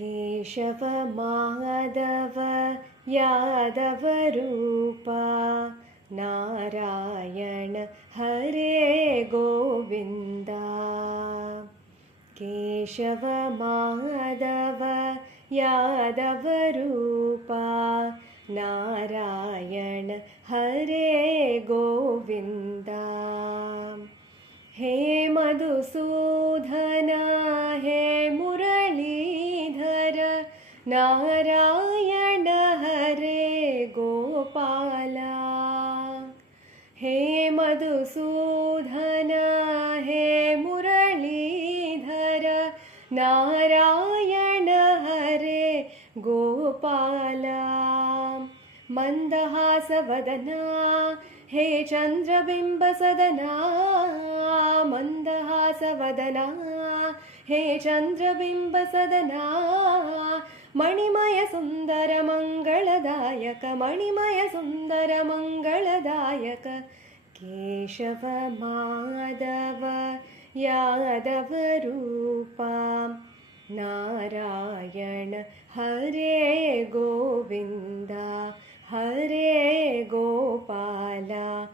केशव माधव यादव रूपा नारायण हरे गोविंदा। केशव माधव यादव रूपा नारायण हरे गोविंदा। हे मधुसूदन हे मुरलीधर नारायण हरे गोपाला। हे मधुसूदन हे मुरलीधर नारायण हरे गोपाला। मंदहासवदना हे चंद्रबिंब सदना मंदहासवदना हे चंद्रबिंब सदना। मणिमय सुंदर मंगलदायक मणिमय सुंदर मंगलदायक। केशव माधव यादव रूपा नारायण हरे गोविंदा हरे गोपाला